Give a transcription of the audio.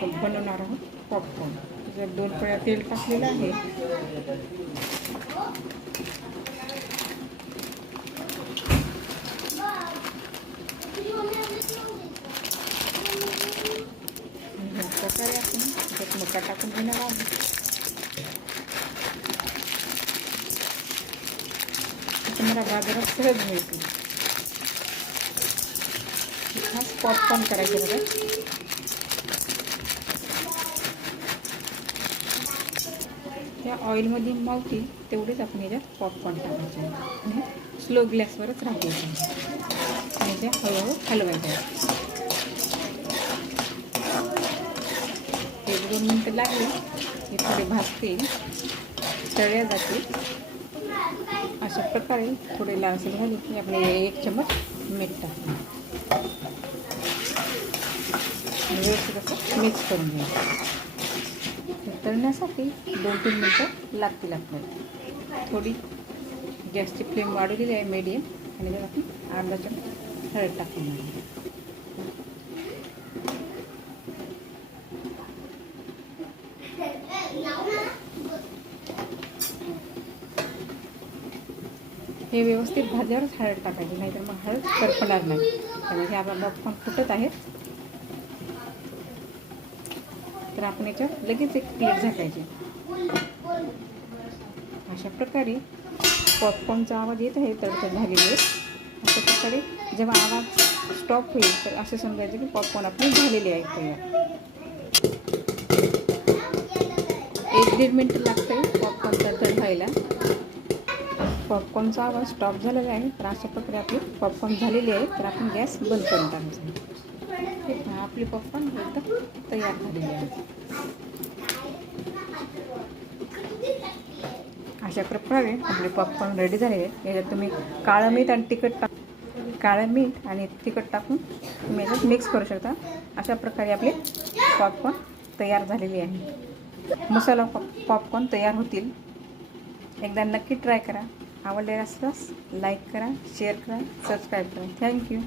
आपण बनवणार आहोत पॉपकॉर्न. त्याच्यात 2 पळ्या तेल टाकलेलं आहे. ह्या प्रकारे आपण त्यात मका टाकून घेणार आहोत. तुम्हाला बाजारात सहज मिळतील. खास पॉपकॉर्न करायचे बघा. त्या ऑइलमध्ये मावतील तेवढेच आपण याच्यात पॉपकॉर्न टाकायचे आणि स्लो गॅसवरच राहायचे आणि त्या हळूहळू हलवायच्या. 1-2 मिनटं लागली की थोडे भाजतील, तळल्या जातील. अशा प्रकारे थोडे लालसर झाले की आपण 1 चमच मीठ टाकू. व्यवस्थित असं मिक्स करून घ्यायचं. तळण्यासाठी 2-3 मिनटं लागतील आपल्याला. थोडी गॅसची फ्लेम वाढवलेली आहे मीडियम आणि त्यात आपण अर्धा चमच हळद टाकून घ्यायची. हे व्यवस्थित भाज्यावरच हळद टाकायची, नाहीतर मग हळद करपणार नाही. त्यामुळे हे आपला पॉपकॉर्न फुटत आहे तर आपण याच्यावर लगेच एक प्लेट झाकायची. अशा प्रकारे पॉपकॉर्नचा आवाज येत आहे, तडतड झालेली आहे. अशा प्रकारे जेव्हा आवाज स्टॉप होईल तर असं समजायचं की पॉपकॉर्न आपले झालेले आहेत तयार. 1-1.5 मिनटं लागतं पॉपकॉर्न तडतड व्हायला. पॉपकॉर्नचा आवाज स्टॉप झालेला आहे तर अशा प्रकारे आपले पॉपकॉर्न झालेले आहे तर आपण गॅस बंद करून टाकायचं. आपली पॉपकॉर्न एकदम तयार झालेली आहे. अशा प्रकारे आपले पॉपकॉर्न रेडी झालेले आहेत. याच्यात तुम्ही काळं मीठ आणि तिखट टाकून तुम्ही याच्यात मिक्स करू शकता. अशा प्रकारे आपले पॉपकॉर्न तयार झालेले आहे. मसाला पॉपकॉर्न तयार होतील. एकदा नक्की ट्राय करा. आवडले असल्यास लाईक करा, शेअर करा, सबस्क्राईब करा. थँक्यू.